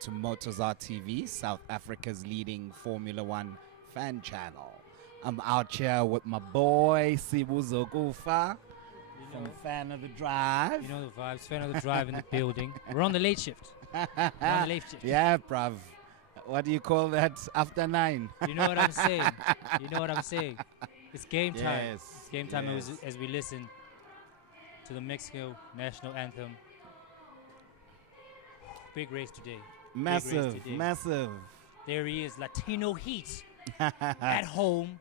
to Motozar TV, South Africa's leading Formula One fan channel. I'm out here with my boy Sibuzo Kufa from Fan of the Drive. You know the vibes. Fan of the Drive in the building. We're on the late shift. Yeah, bruv. What do you call that after 9? You know what I'm saying? You know what I'm saying? It's game time. Yes, It's game time yes. as we listen to the Mexico national anthem. Big race today. Massive, today. massive. There he is, Latino Heat at home,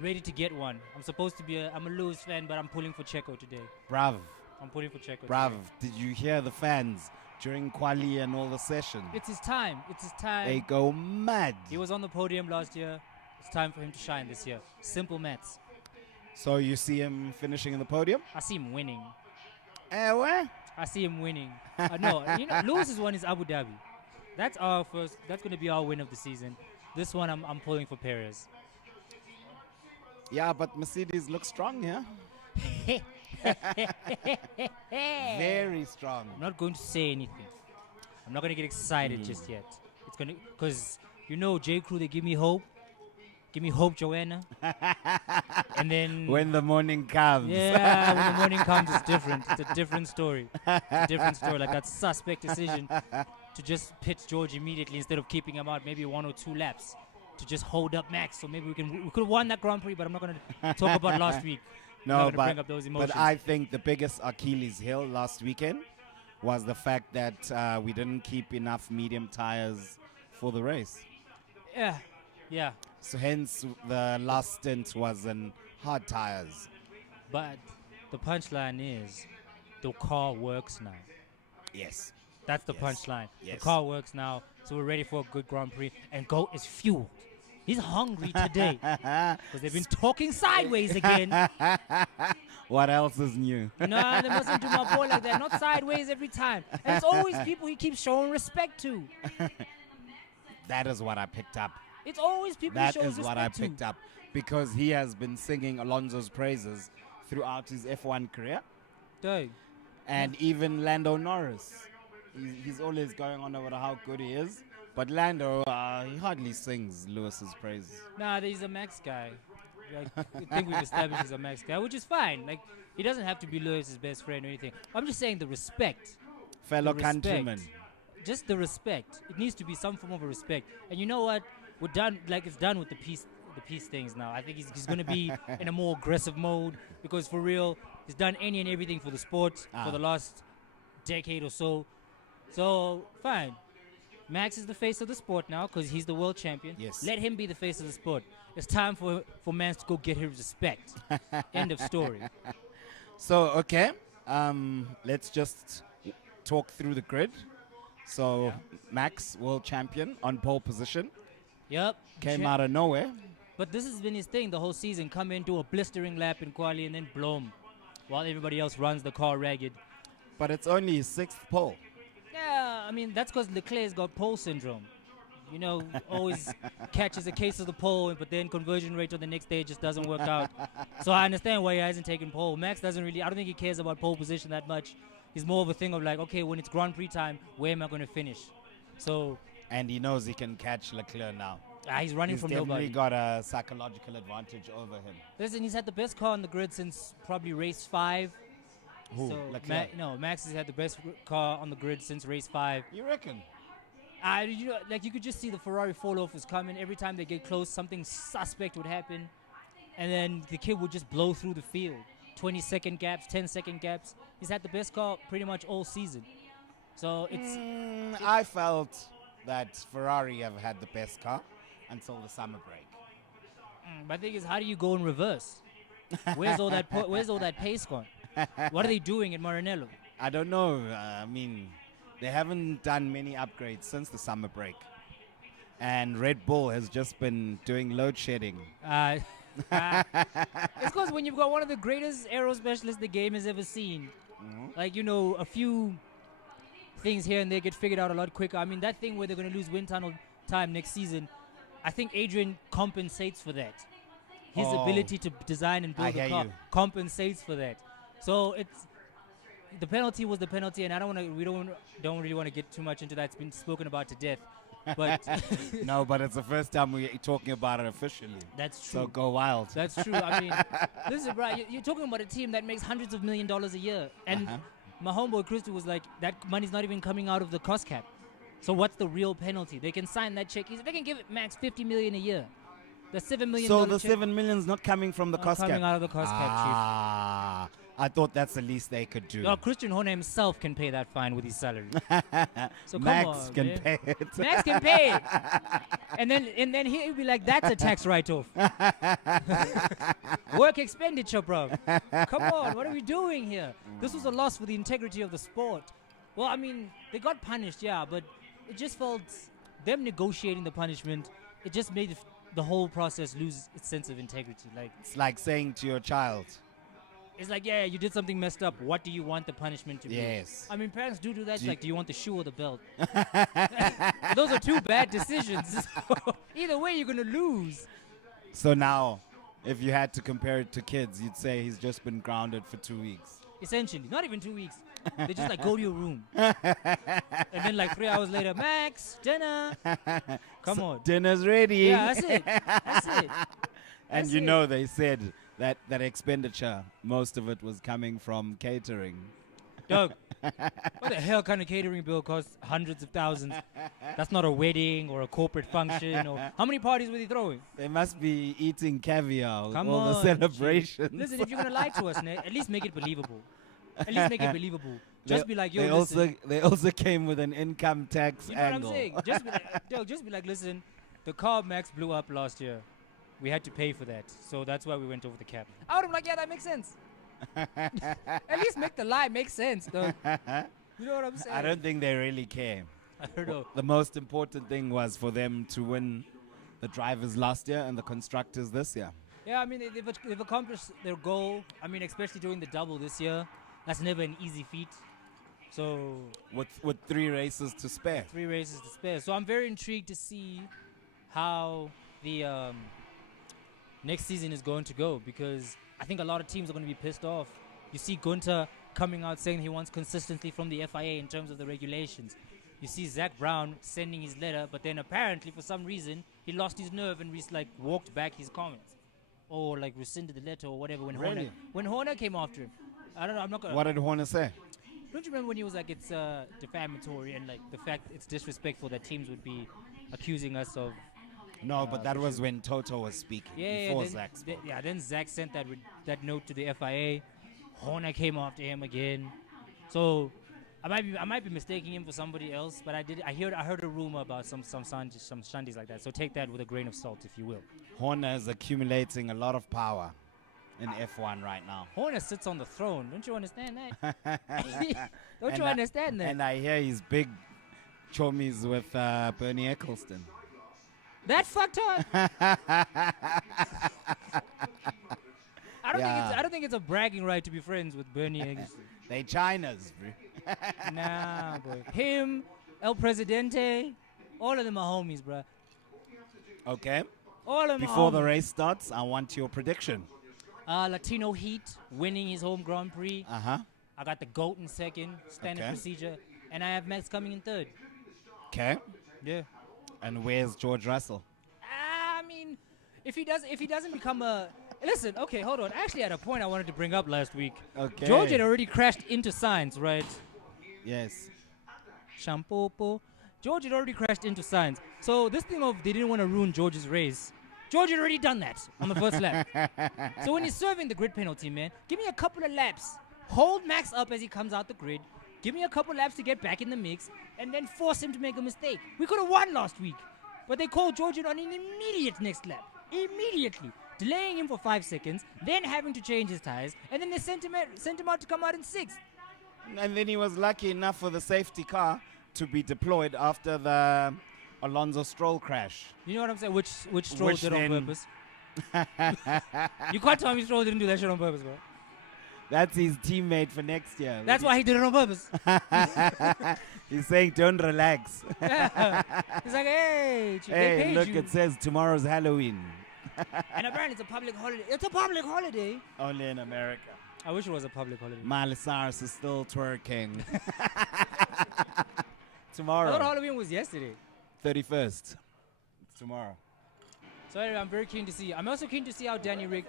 ready to get one. I'm supposed to be I'm a Lewis fan, but I'm pulling for Checo today. Bruv, I'm pulling for Checo bruv. today. Did you hear the fans during quali and all the session? It's his time. It's his time. They go mad. He was on the podium last year. It's time for him to shine this year. Simple maths. So you see him finishing in the podium? I see him winning. Where? I see him winning. No, Lewis's one is Abu Dhabi. That's our first. That's going to be our win of the season. This one, I'm pulling for Perez. Yeah, but Mercedes looks strong, yeah? Very strong. I'm not going to say anything. I'm not going to get excited just yet. It's going to, because J. Crew, they give me hope. Give me hope, Joanna. And then When the morning comes. yeah, when the morning comes, it's different. It's a different story. It's a different story. Like that suspect decision to just pit George immediately instead of keeping him out maybe 1 or 2 laps to just hold up Max. So maybe we could have won that Grand Prix, but I'm not going to talk about last week. I'm not No, gonna bring up those emotions. but I think the biggest Achilles heel last weekend was the fact that we didn't keep enough medium tires for the race. Yeah. So hence the last stint was in hard tires. But the punchline is the car works now. Yes. That's the Yes. punchline. Yes. The car works now, so we're ready for a good Grand Prix. And Goat is fueled. He's hungry today because they've been talking sideways again. What else is new? No, they mustn't do my boy like that. Not sideways every time. And it's always people he keeps showing respect to. That is what I picked up. It's always people That he shows is respect what I to. picked up. Because he has been singing Alonso's praises throughout his F1 career. Dude. And even Lando Norris. He's always going on about how good he is. But Lando, he hardly sings Lewis's praises. Nah, he's a Max guy. Like, I think we've established he's a Max guy, which is fine. Like, he doesn't have to be Lewis's best friend or anything. I'm just saying the respect. Fellow The respect. countrymen. Just the respect. It needs to be some form of a respect. And you know what? We're done. Like, it's done with the peace things now. I think he's going to be in a more aggressive mode because for real, he's done any and everything for the sport for the last decade or so. So fine. Max is the face of the sport now because he's the world champion. Yes. Let him be the face of the sport. It's time for Mans to go get his respect. End of story. So, okay. Let's just talk through the grid. So, Max, world champion, on pole position. Yep. Came out of nowhere. But this has been his thing the whole season. Come in, do a blistering lap in quali, and then bloom, while everybody else runs the car ragged. But it's only his 6th pole. Yeah, I mean, that's because Leclerc's got pole syndrome. Always catches a case of the pole, but then conversion rate on the next day just doesn't work out. So I understand why he hasn't taken pole. Max doesn't really, I don't think he cares about pole position that much. He's more of a thing of like, okay, when it's Grand Prix time, where am I going to finish? So. And he knows he can catch Leclerc now. He's running from nobody. He's definitely got a psychological advantage over him. Listen, he's had the best car on the grid since probably race 5. Who? So Leclerc? Max has had the best car on the grid since race 5. You reckon? You could just see the Ferrari fall off was coming. Every time they get close, something suspect would happen. And then the kid would just blow through the field. 20-second gaps, 10-second gaps. He's had the best car pretty much all season. So it's... I felt that Ferrari have had the best car until the summer break. My thing is, how do you go in reverse? Where's all that pace gone? What are they doing at Maranello? I don't know. They haven't done many upgrades since the summer break. And Red Bull has just been doing load shedding. It's because when you've got one of the greatest aero specialists the game has ever seen, a few things here and there get figured out a lot quicker. I mean, that thing where they're going to lose wind tunnel time next season, I think Adrian compensates for that. His ability to design and build a car compensates for that. So the penalty was the penalty, and we don't really want to get too much into that. It's been spoken about to death. But No, but it's the first time we're talking about it officially. that's true. So go wild. That's true. I mean, listen, bro, you're talking about a team that makes hundreds of $1 million a year, and my homeboy Christy was like, that money's not even coming out of the cost cap. So what's the real penalty? They can sign that check. They can give it max $50 million a year. The $7 million. So the check $7 million's not coming from the cost coming cap. out of the cost cap, Ah, I thought that's the least they could do. chief. No, Christian Horner himself can pay that fine with his salary. So Max come on, can man. pay it. Max can pay it. and then he'll be like, that's a tax write-off. Work expenditure, bro. Come on, what are we doing here? This was a loss for the integrity of the sport. Well, I mean, they got punished, yeah, but it just felt them negotiating the punishment. It just made the whole process lose its sense of integrity. Like, It's like saying to your child, it's like, yeah, you did something messed up. What do you want the punishment to be? yes. I mean, parents do that. Do Like, do you want the shoe or the belt? Those are two bad decisions. Either way, you're going to lose. So now, if you had to compare it to kids, you'd say he's just been grounded for 2 weeks. Essentially, not even 2 weeks. They just like go to your room. And then like 3 hours later, Max, dinner. Come on. Dinner's ready. Yeah, that's it. That's it. And That's you it. know they said that expenditure, most of it was coming from catering. Doug, what the hell kind of catering bill costs hundreds of thousands? That's not a wedding or a corporate function. Or how many parties were they throwing? They must be eating caviar with Come all on, the celebrations. Listen, if you're going to lie to us, at least make it believable. At least make it believable. Just be like, yo, they listen. they also came with an income tax You know what I'm angle. saying? Just be like, listen, the car Max blew up last year. We had to pay for that. So that's why we went over the cap. I would have like, yeah, that makes sense. At least make the lie make sense, though. You know what I'm saying? I don't think they really care. I don't know. The most important thing was for them to win the drivers last year and the constructors this year. Yeah, I mean, they've accomplished their goal. I mean, especially doing the double this year. That's never an easy feat. So With 3 races to spare. 3 races to spare. So I'm very intrigued to see how the next season is going to go, because I think a lot of teams are going to be pissed off. You see Gunter coming out saying he wants consistency from the FIA in terms of the regulations. You see Zach Brown sending his letter, but then apparently for some reason he lost his nerve and walked back his comments, or like rescinded the letter or whatever Really? when Horner came after him. I don't know. I'm not gonna. What did Horner say? Don't you remember when he was like, it's defamatory, and like the fact it's disrespectful that teams would be accusing us of. No, but that was when Toto was speaking. Before then, Zach spoke. then Zach sent that note to the FIA. Horner came after him again. So I might be mistaking him for somebody else, but I heard a rumor about some shandies like that. So take that with a grain of salt, if you will. Horner is accumulating a lot of power in F1 right now. Horner sits on the throne. Don't you understand that? Don't you understand that? And I hear he's big chomies with Bernie Eccleston. That fucked up. I don't think it's a bragging right to be friends with Bernie Eccleston. They Chinas, bro. Nah, boy. Him, El Presidente, all of them are homies, bruh. Okay. All of them Before are the homies. race starts, I want your prediction. Latino Heat winning his home Grand Prix. Uh-huh. I got the GOAT in second, standard Okay. procedure, and I have Max coming in third. Okay. Yeah. And where's George Russell? I mean, if he doesn't become a listen, okay, hold on. Actually, at a point I wanted to bring up last week. Okay. George had already crashed into Sainz, right? Yes. Shampopo. George had already crashed into Sainz. So this thing of they didn't want to ruin George's race. George had already done that on the first lap. So when he's serving the grid penalty, man, give me a couple of laps. Hold Max up as he comes out the grid. Give me a couple laps to get back in the mix, and then force him to make a mistake. We could have won last week, but they called George in on an immediate next lap. Immediately. Delaying him for 5 seconds, then having to change his tires, and then they sent him out to come out in 6th. And then he was lucky enough for the safety car to be deployed after the Alonso Stroll crash. You know what I'm saying? Which Stroll Which did on then- purpose. You can't tell me Stroll didn't do that shit on purpose, bro. That's his teammate for next year. That's why he did it on purpose. He's saying, don't relax. Yeah. He's like, hey, they Hey, paid look, you. it says tomorrow's Halloween. And apparently it's a public holiday. It's a public holiday. Only in America. I wish it was a public holiday. Miley Cyrus is still twerking. I Tomorrow. thought Halloween was yesterday. 31st. Tomorrow. So anyway, I'm very keen to see. I'm also keen to see how Danny Rick.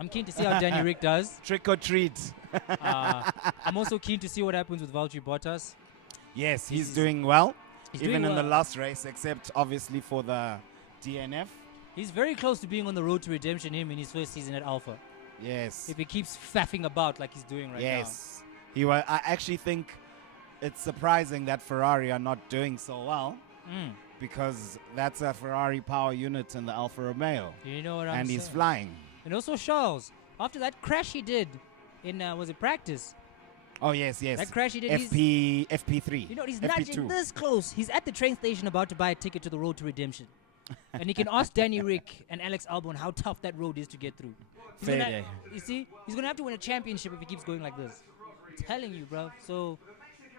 I'm keen to see how Danny Rick does. Trick or treat. I'm also keen to see what happens with Valtteri Bottas. Yes, he's doing well. He's Even doing in the well. last race, except obviously for the DNF. He's very close to being on the road to redemption. Him in his first season at Alpha. Yes. If he keeps faffing about like he's doing right now. Yes. I actually think it's surprising that Ferrari are not doing so well because that's a Ferrari power unit in the Alfa Romeo. You know what I'm saying? And he's flying. And also Charles, after that crash he did in was it practice? Oh yes. That crash he did. FP3. You know he's FP2. nudging this close. He's at the train station about to buy a ticket to the road to redemption. And he can ask Danny Rick and Alex Albon how tough that road is to get through. You see, he's gonna have to win a championship if he keeps going like this. I'm telling you, bro. So,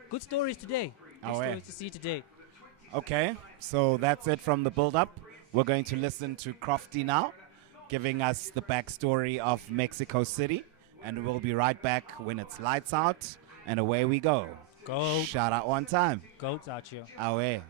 good stories today. Good stories to see today. Okay, so that's it from the build-up. We're going to listen to Crofty now, giving us the backstory of Mexico City, and we'll be right back when it's lights out, and away we go. Go. Shout out one time. Goats out here. Away.